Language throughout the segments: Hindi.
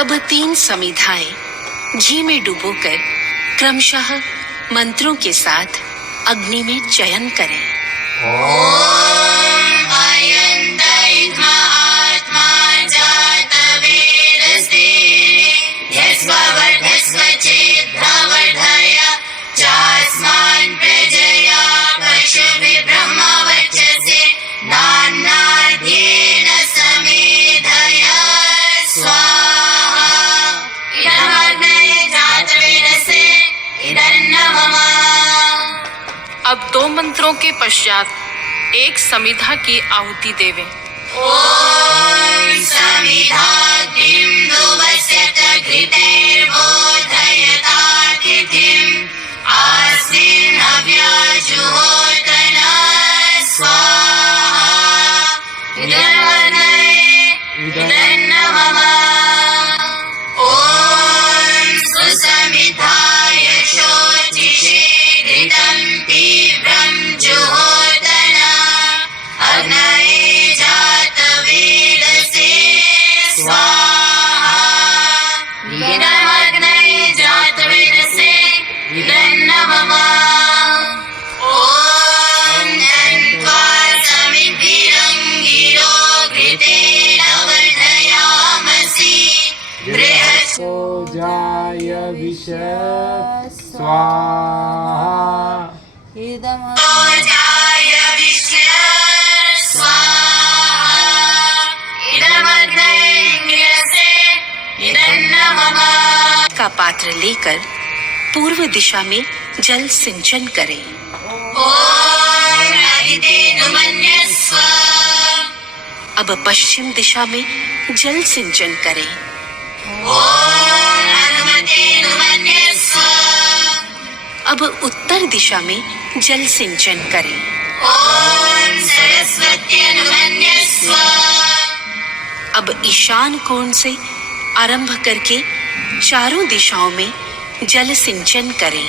अब 3 समिधाएं घी में डुबोकर क्रमशः मंत्रों के साथ अग्नि में चयन करें। अब 2 मंत्रों के पश्चात 1 समिधा की आहुति देवें। ओम समिधाग्निं दुवस्यत घृतेर्बोधयतातिथिम् अस्मिन् हव्यजुहोतना स्वाहा इदन्नमः। ओम सुसमिधाय शोचिषे घृतं तीव्रं जुहोतना अग्नये जातवेदसे स्वाहा इदमग्नये जातवेदसे इदन्नमः। ओम तन्त्वा समिद्भिरङ्गिरो घृतेन वर्धयामसि जाय विषत् स्वाहा जाय विषत् स्वाहा इदमग्नये इदन्नमः। का पात्र लेकर पूर्व दिशा में जल सिंचन करें। ओम हरितेनुमन्यस्व। अब पश्चिम दिशा में जल सिंचन करें। ओम हनुमतेनुमन्यस्व। अब उत्तर दिशा में जल सिंचन करें। ओम सरस्वत्यनुमन्यस्व। अब ईशान कोण से आरंभ करके चारों दिशाओं में जल सिंचन करें।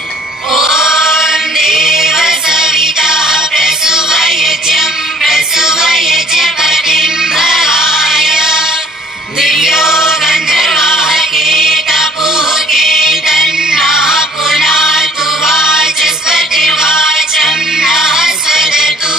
ओम देव सविता प्रसुवयजं प्रसुवयजपतिं भवाय दिव्यो गन्धर्वाः केतपुः केतन्नः पुनातु वाचस्पतिर्वाचं नः स्वदतु।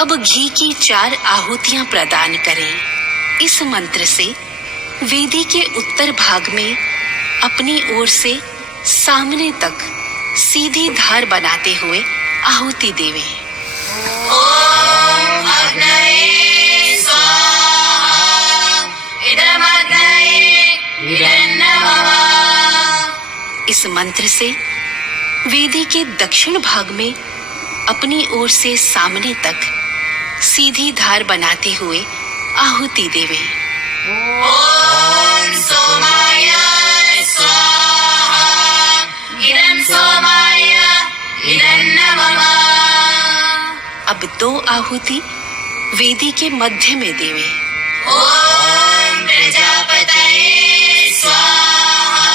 अब घी की 4 आहुतियां प्रदान करें। इस मंत्र से वेदी के उत्तर भाग में अपनी ओर से सामने तक सीधी धार बनाते हुए आहुति देवें। ओम अग्नये स्वाहा इदमग्नये इदन्नमः। इस मंत्र से वेदी के दक्षिण भाग में अपनी ओर से सामने तक सीधी धार बनाते हुए आहुति देवें। ओम सोमाय स्वाहा इदं सोमाय इदन्नमः। अब 2 आहुति वेदी के मध्य में देवें। ओम प्रजापतये स्वाहा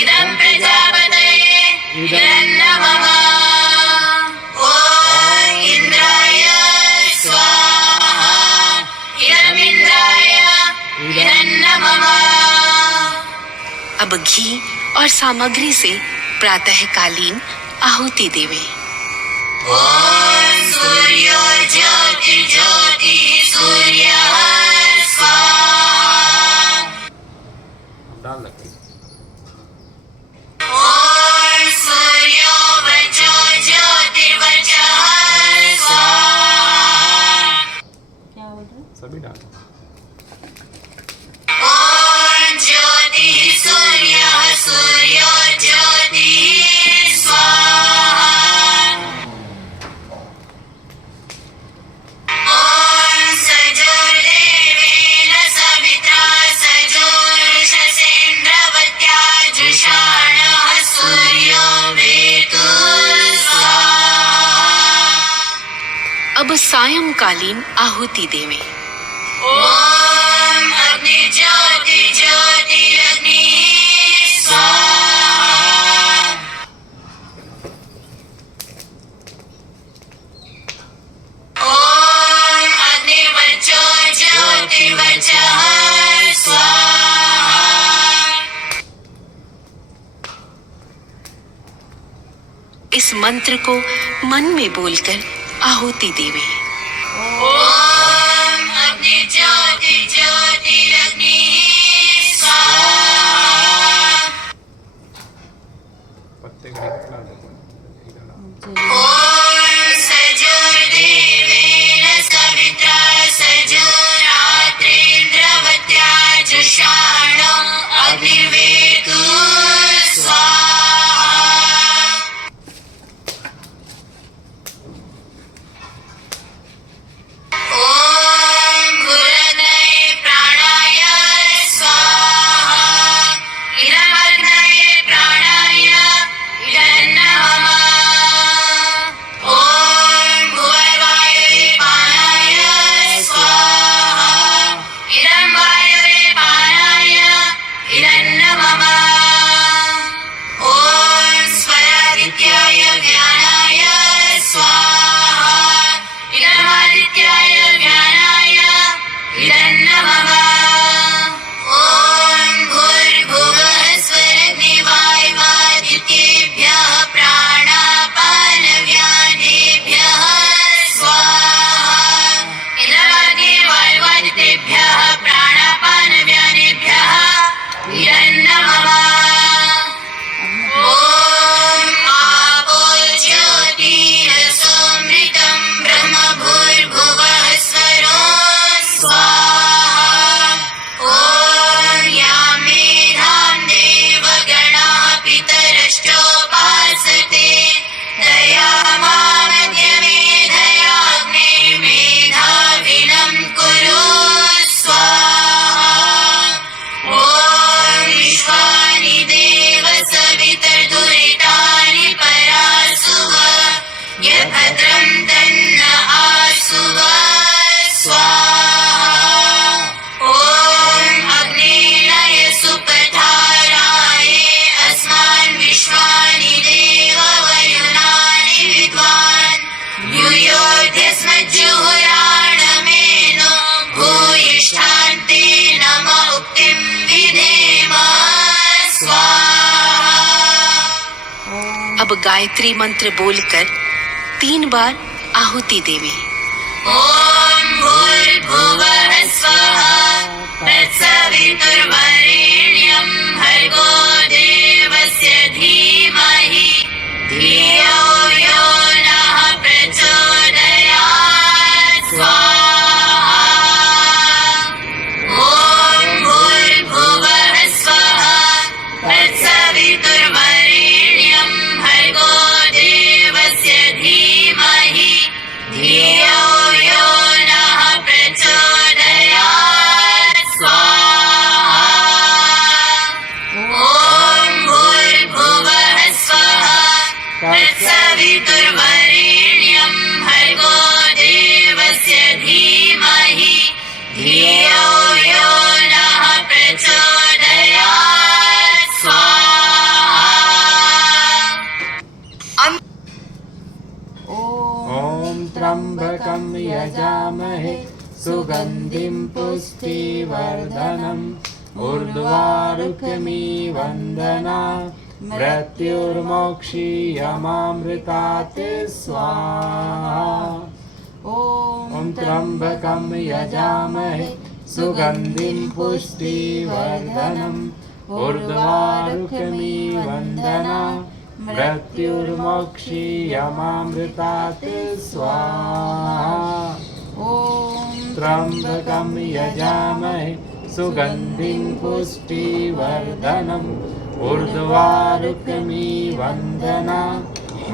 इदं प्रजापतये इदन्नमः। ओम इंद्राय स्वाहा इदमिन्द्राय इदन्नमः। अब घी और सामग्री से प्रातःकालीन आहुति देवें। ओम सूर्यो ज्योतिर्ज्योतिः सूर्यः स्वाहा। ओम सूर्यो वचो ज्योतिर्वचः स्वाहा। सभी डाल। ओम ज्योतिः सूर्यः सूर्यो ज्योतिः स्वाहा। ओम सजोर्देवेन अब सायंकालीन आहुति देवें। ॐ अग्नि ज्योति ज्योति अग्नि स्वाहा। ॐ अग्निवर्चो ज्योतिर्वचः स्वाहा। इस मंत्र को मन में बोलकर आहुति देवें। ॐ अग्नि ज्योति ज्योति अग्नि स्वाहा। पत्ते का इतना ॐ सजुर्देवेन सवित्रा सजुरात्रेन्द्रवत्या जुषाणो अग्निवेतु स्वाहा। ॐ भूरग्नये प्राणाय स्वाहा। इदमग्नये प्राणाय इदन्नमः। ॐ भुवर्वायवे पानाय स्वाहा। इदं वायवे पानाय इदन्नमः। ॐ स्वरादित्याय ज्ञानाय स्वाहा। इदमादित्याय ज्ञानाय इदन्नमः। ॐ भूर्भुवः स्वरग्निवायुवादित्येभ्यः प्राणापानव्यानेभ्यः स्वाहा। इदमग्निवायुवादित्येभ्यः प्राणापानव्यानेभ्यः इदन्नमः। ॐ आपो ज्योतिरसोमृतं ब्रह्म भूर्भुवः स्वरो स्वाहा। ॐ यां मेधां देवगणाः पितरश्चोपासते दयामामद्यमेधयाग्ने मेधाविनं कुरु स्वाहा। ॐ विश्वानि देव सवितर्दुरितानि परासुव यद्भद्रं तन्न आसुव स्वाहा। ॐ अग्नेय सुपथाराय अस्मान् विश्वानि देव वयुनानि विद्वान् यूयोध्यस्मज्जुहुराणमेनो भूयिष्ठान्ते नम उक्तिं विधेम स्वाहा। अब गायत्री मंत्र बोलकर 3 बार आहुति देवें। ॐ भूर्भुवः स्वः तत्सवितुर्वरेण्यं भर्गो देवस्य धीमहि धियो यो नः प्रचोदयात् स्वाहा। ॐ भूर्भुवः स्वः तत्सवितुर्वरेण्यं भर्गो देवस्य धीमहि धियो यो नः प्रचोदयात् स्वाहा। ॐ भूर्भुवः स्वः तत्सवितुर्वरेण्यं भर्गो देवस्य धीमहि धियो यो नः प्रचोदयात् स्वाहा। ॐ त्र्यम्बकं यजामहे सुगन्धिं पुष्टिवर्धनम् ऊर्ध्वारुकमिवन्दना मृत्युर्मोक्षीयमामृतात् स्वाहा। ॐ त्र्यम्बकं यजामहे सुगन्धिं पुष्टिवर्धनम् ऊर्ध्वारुकमिवन्दना मृत्युर्मोक्षीयमामृतात् स्वाहा। ॐ त्र्यम्बकं यजामहे सुगन्धिं पुष्टिवर्धनम् ऊर्ध्वारुकमिवन्दना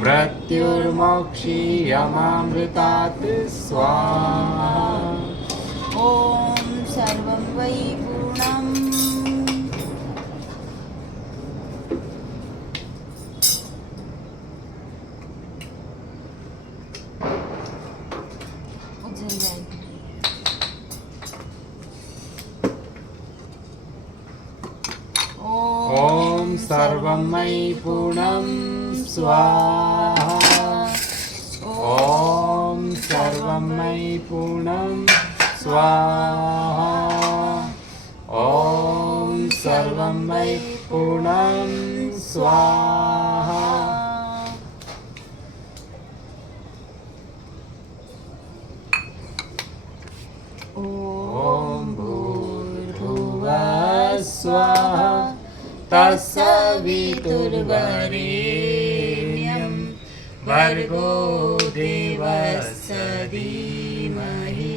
मृत्युर्मोक्षीयमामृतात् स्वाहा। ॐ सर्वं वै पूर्णम्। सर्वं मयि पूर्णं स्वाहा। ॐ सर्वं मयि पूर्णं स्वाहा। ॐ सर्वं मयि पूर्णं स्वाहा। ॐ भूर्भुवः स्वाहा तत्सवितुर्वरेण्यं भर्गो देवस्य धीमहि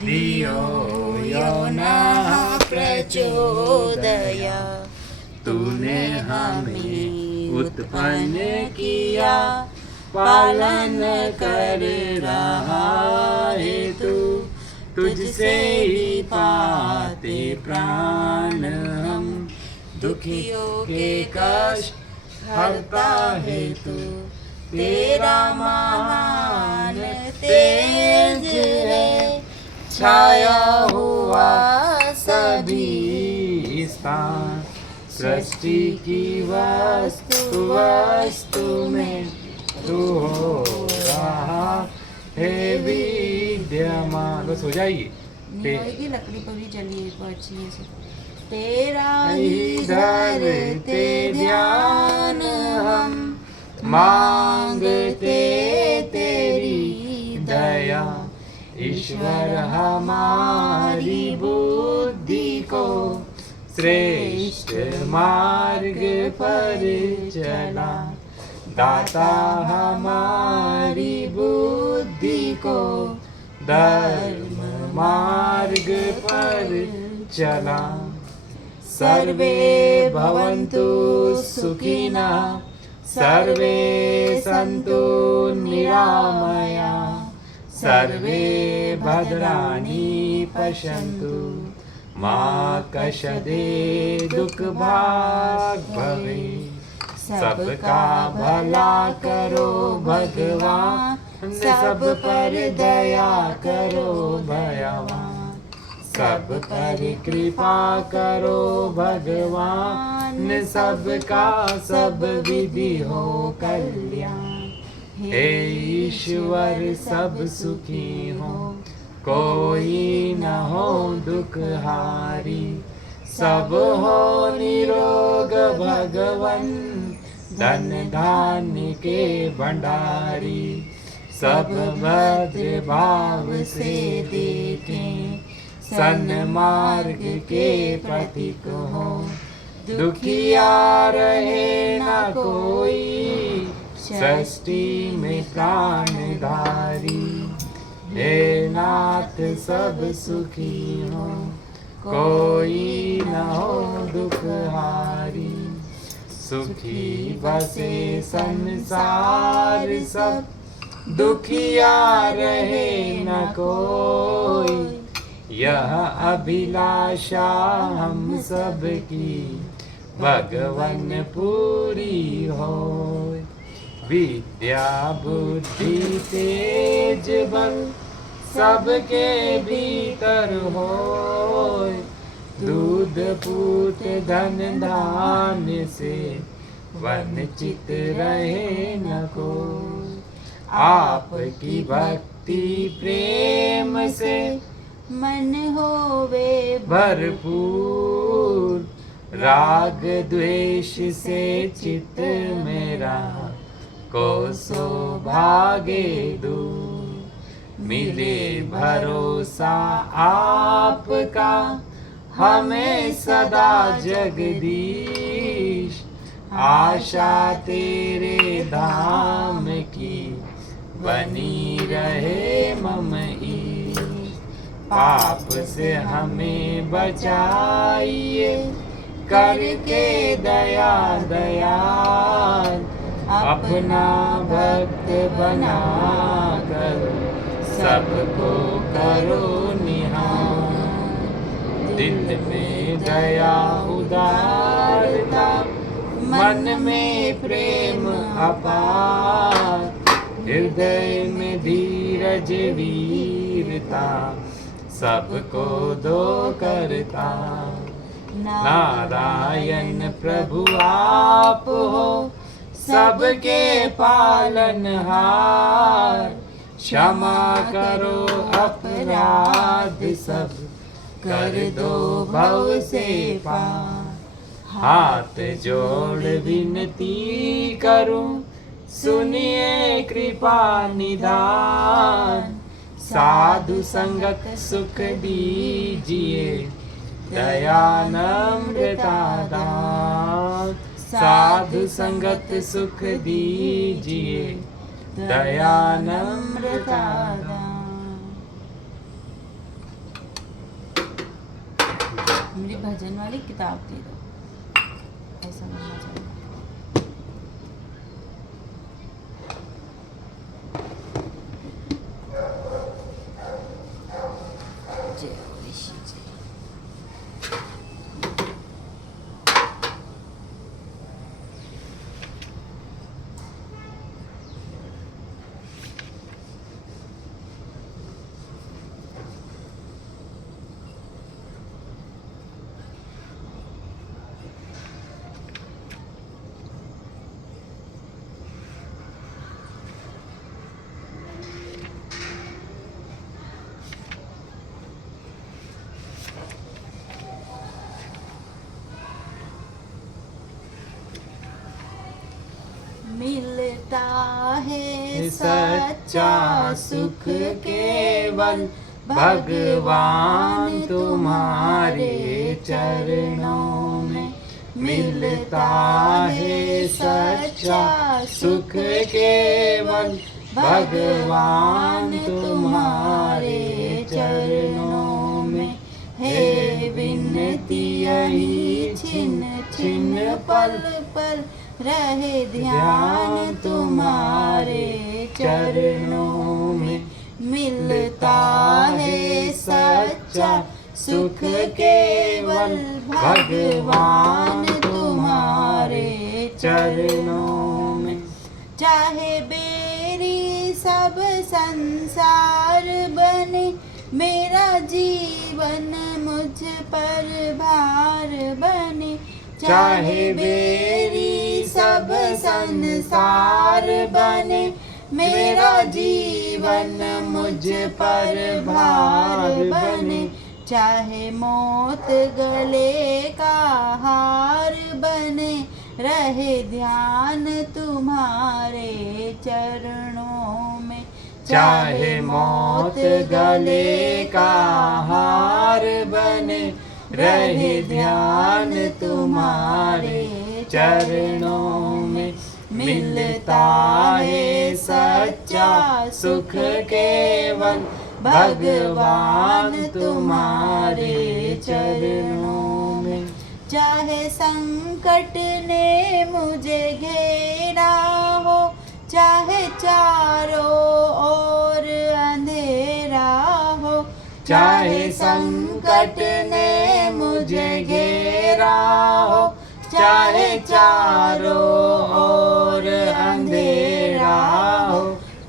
धियो यो नः प्रचोदयात्। तूने हमें उत्पन्न किया, पालन कर रहा है तू। तुझसे ही पाते प्राण हम, दुखियों के कष्ट हरता है तू। तेरा महान तेज है, छाया हुआ सभी स्थान। सृष्टि की वस्तु में तू हो रहा है विद्यमान। बस हो जाएगी। नहीं होएगी, लकड़ी पर भी चलिए तो अच्छी है से। तेरा इधर ते ध्यान हम, मांगते तेरी दया। ईश्वर हमारी बुद्धि को श्रेष्ठ मार्ग पर चला। दाता हमारी बुद्धि को धर्म मार्ग पर चला। सर्वे भवन्तु सुखिनः, सर्वे सन्तु निरामया, सर्वे भद्राणि पश्यन्तु मा कषदे दुख भाग भवेत्। सबका भला करो भगवान, सब पर दया करो भगवान। सब पर कृपा करो भगवान, सबका सब विधि हो कल्याण। हे ईश्वर सब सुखी हो, कोई न हो दुखहारी। सब हो निरोग भगवन, धन धान्य के भंडारी। सब भद्र भाव से देखें, सन्मार्ग के पथिक हो। दुखिया रहे न कोई, सृष्टि में प्राणधारी। हे नाथ सब सुखी हो, कोई न हो दुखहारी। सुखी बसे संसार सब, दुखिया रहे न कोई। यह अभिलाषा हम सब की, भगवन पूरी हो। विद्या बुद्धि तेज बल, सबके भीतर हो। दूध पूत धन धान्य से, वंचित रहे न कोई। आपकी भक्ति प्रेम से, मन होवे भरपूर। राग द्वेष से चित्त मेरा, को सो भागे दूर। मिले भरोसा आपका, हमें सदा जगदीश। आशा तेरे धाम की, बनी रहे मम ईश। पाप से हमें बचाइए, करके दया दयाल। अपना भक्त बना कर, सबको करो निहाल। दिल में दया उदारता, मन में प्रेम अपार। हृदय में धीरज वीरता, सबको दो करता। नारायण प्रभु आप हो, सबके पालनहार। क्षमा करो अपराध सब, कर दो भव से पार। हाथ जोड़ विनती करूं, सुनिए कृपा निधान। साधु संगत सुख दीजिए, दया नम्रता दान। साधु संगत सुख दीजिए, दया नम्रता दान। मेरी भजन वाली किताब दे दो, ऐसा होना चाहिए। जय ऋषि जय। मिलता है सच्चा सुख केवल भगवान तुम्हारे चरणों में। मिलता है सच्चा सुख केवल भगवान तुम्हारे चरणों में। है विनती यही छिन छिन पल पल, रहे ध्यान तुम्हारे चरणों में। मिलता है सच्चा सुख केवल भगवान तुम्हारे चरणों में। चाहे बेरी सब संसार बने, मेरा जीवन मुझ पर भार बने। चाहे बेरी सब संसार बने, मेरा जीवन मुझ पर भार बने। चाहे मौत गले का हार बने, रहे ध्यान तुम्हारे चरणों में। चाहे मौत गले का हार बने, रहे ध्यान तुम्हारे चरणों में। मिलता है सच्चा सुख केवल भगवान तुम्हारे चरणों में। चाहे संकट ने मुझे घेरा हो, चाहे चारों ओर अंधेरा हो। चाहे संकट ने मुझे घेरा हो, चाहे चारों ओर अंधेरा हो।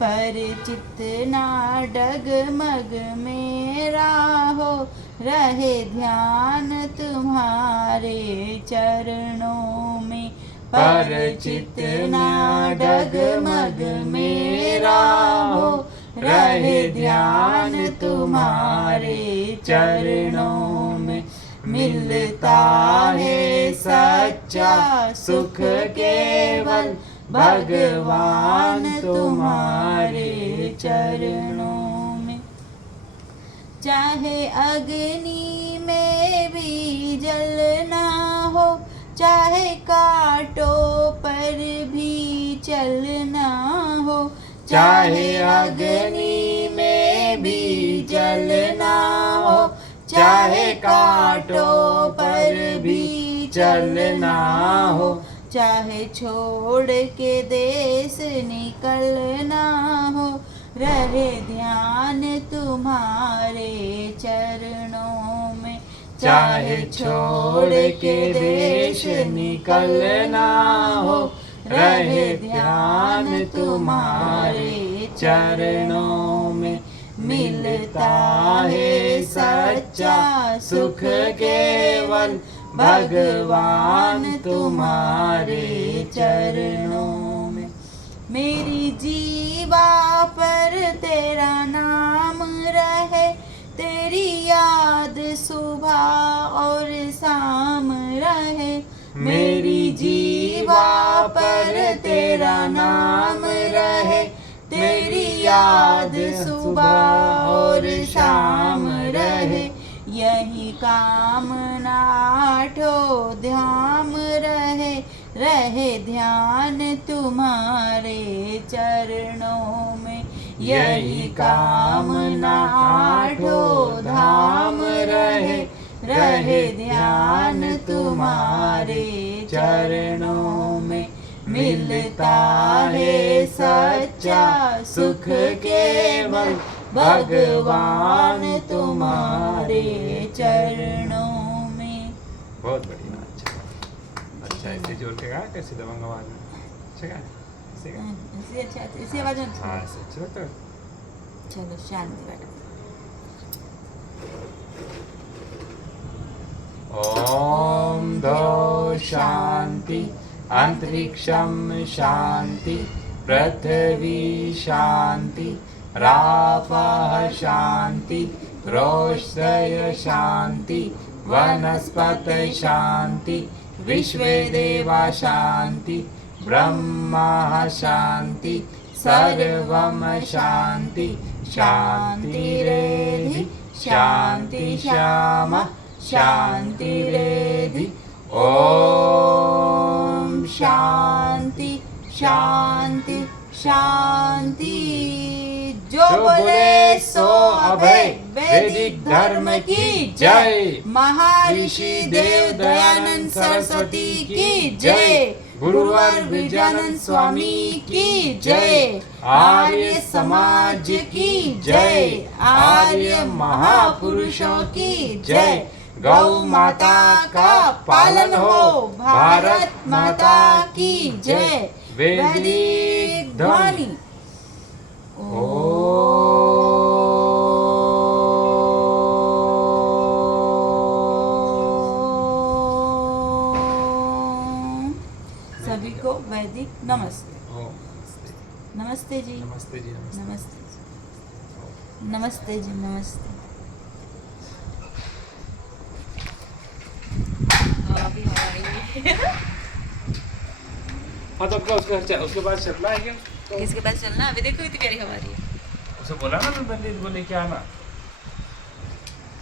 पर चित्त ना डगमग मेरा हो, रहे ध्यान तुम्हारे चरणों में। पर चित्त ना डगमग मेरा हो, रहे ध्यान तुम्हारे चरणों में। मिलता है सच्चा सुख केवल भगवान तुम्हारे चरणों में। चाहे अग्नि में भी जलना हो, चाहे कांटों पर भी चलना हो। चाहे अग्नि में भी जलना हो, चाहे कांटों पर भी चलना हो। चाहे छोड़ के देश निकलना हो, रहे ध्यान तुम्हारे चरणों में। चाहे छोड़ के देश निकलना हो, रहे ध्यान तुम्हारे चरणों में। मिलता है सच्चा सुख केवल भगवान तुम्हारे चरणों में। मेरी जीवा पर तेरा नाम रहे, तेरी याद सुबह और शाम रहे। मेरी जीवा पर तेरा नाम रहे, तेरी याद सुबह और शाम रहे। यही कामना आठों ध्यान रहे, रहे ध्यान तुम्हारे चरणों में। यही कामना आठों धाम रहे, रहे ध्यान तुम्हारे चरणों में। मिलता है सच्चा सुख केवल भगवान तुम्हारे चरणों में। बहुत बढ़िया। अच्छा ऐसे जोड़ के गा, कैसे दबंग आवाज में? अच्छा गा, ऐसे गा। इसी अच्छा इसी आवाज में। हाँ ऐसे अच्छा लगता है। चलो शांति बैठो। ओम द्यौ शांति, अंतरिक्षम शांति, पृथ्वी शांति, रापः शांति, रोषधय शांति, वनस्पतय शांति, विश्वे देवा शांति, ब्रह्मा शांति, सर्वम शांति। शांतिरेधि शांति श्यामा शांतिरेधि। ओम शांति शांति शांति। जो बोले सो अभय, वैदिक धर्म की जय। महर्षि देव दयानंद सरस्वती की जय। गुरुवर विजयानंद स्वामी की जय। आर्य समाज की जय। आर्य महापुरुषों की जय। गौ माता का पालन हो, भारत माता की जय। वैदिक ध्वनि। सभी को वैदिक नमस्ते। नमस्ते जी। नमस्ते जी। नमस्ते जी। नमस्ते जी। नमस्ते। हाँ तो उसके बाद चलना है क्या? किसके पास चलना? अभी देखो इतनी प्यारी हवा आ रही है। उसे बोला ना मैं पंडित को लेके आना।